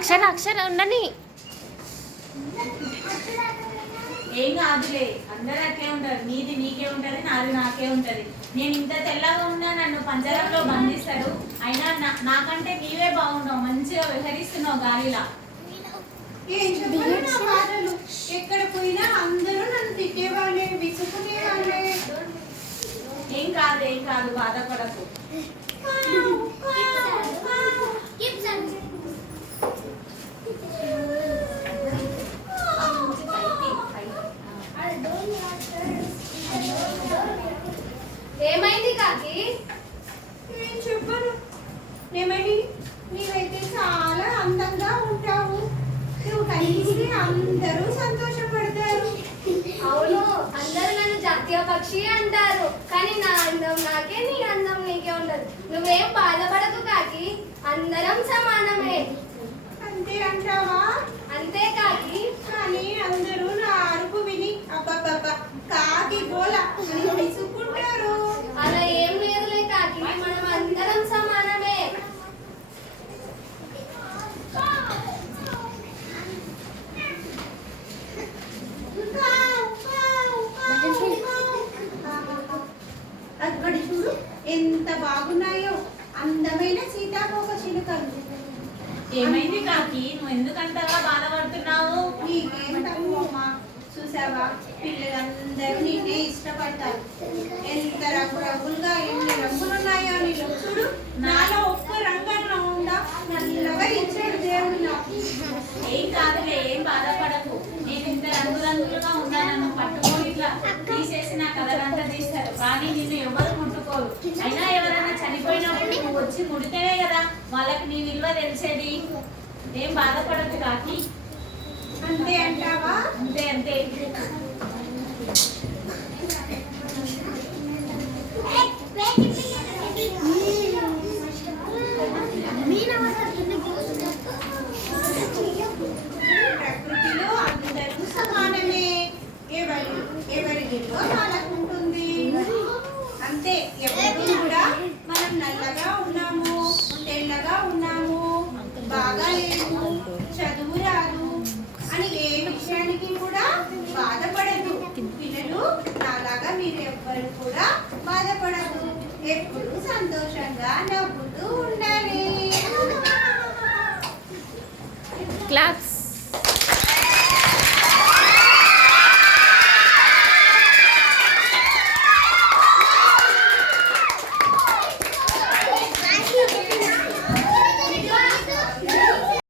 అక్షర అక్షర ఉండని. ఏం కాదులే, అందరూ అట్లే ఉంటారు. నీది నీకే ఉంటది, నాది నాకే ఉంటది. నేను ఇంత తెల్లగా ఉన్నా నన్ను పంజరంలో బంధిస్తాడు. అయినా నాకంటే నీవే బాగున్నావు, మంచిగా విహరిస్తున్నావు గాలిలా. ఎక్కడ పోయినా అందరూ నన్ను తిట్టేవాళ్ళే, విసుకునేవాళ్ళే. ఏం కాదు ఏం కాదు, బాధపడకు. ఏమైంది కాకి? నేను చెప్పను. ఏమైంది? నీవైతే చాలా అందంగా ఉంటావు, నువ్వు కనిపిస్తే అందరూ సంతోషపడతారు. అవును, అందరూ నన్ను జాతీయ పక్షి అంటారు. కానీ నా అందం నాకే, నీ అందం నీకే ఉండదు. నువ్వేం బాధపడకు కాకి, అందరం సమానమే. అంతే అంటావా? అంతే కాకి. కానీ అందరూ నా అరుపు విని అబ్బబ్బబ్బ కాకి గోల అని విసుక్కుంటారు. అలా ఏం లేదులే కాకి, మనం అందరం సమానమే. అక్కడ చూడు ఎంత బాగున్నాయో అందమైన సీతాకోక చిలుకలు. ఏమైంది కాకి, నువ్వు ఎందుకంతగా బాధపడుతున్నావు? నీకేం తక్కువమ్మా, చూసావా పిల్లలందరూ నిన్నే ఇష్టపడతారు. ఎంత రంగులుగా ఎన్ని రంగులున్నాయో నీలో. చూడు నాలో ఒక్క రంగంలో ఉందా, నల్లగా ఇచ్చాడు దేవుడు నాకు. ఏం కాదులే, ఏం బాధపడకు. నేను ఇంత రంగురంగులుగా ఉన్నా నన్ను పట్టుకొని ఇట్లా తీసేసి నా కలరంతా తీస్తారు. కానీ నిన్ను ఎవరు ముట్టుకోరు. అయినా ఎవరైనా చనిపోయినప్పుడు నువ్వు వచ్చి ముడితేనే కదా వాళ్ళకి నీ విలువ తెలిసేది. ఏం బాధపడకు కాకి. అంతే అంటావా? అంతే అంతే. ప్రకృతిలో అందరూ సమానమే, ఎవరి విలువ వాళ్ళకు ఉంటుంది. అంతే, ఎప్పుడు కూడా మనం నల్లగా ఉన్నాము, తెల్లగా ఉన్నాము, బాగా లేదు, చదువు రాదు అని ఏ విషయానికి కూడా బాధపడదు. పిల్లలు నాలాగా మీరు ఎవ్వరు కూడా బాధపడదు. ఎప్పుడు సంతోషంగా నవ్వుతూ ఉండాలి. క్లాప్స్.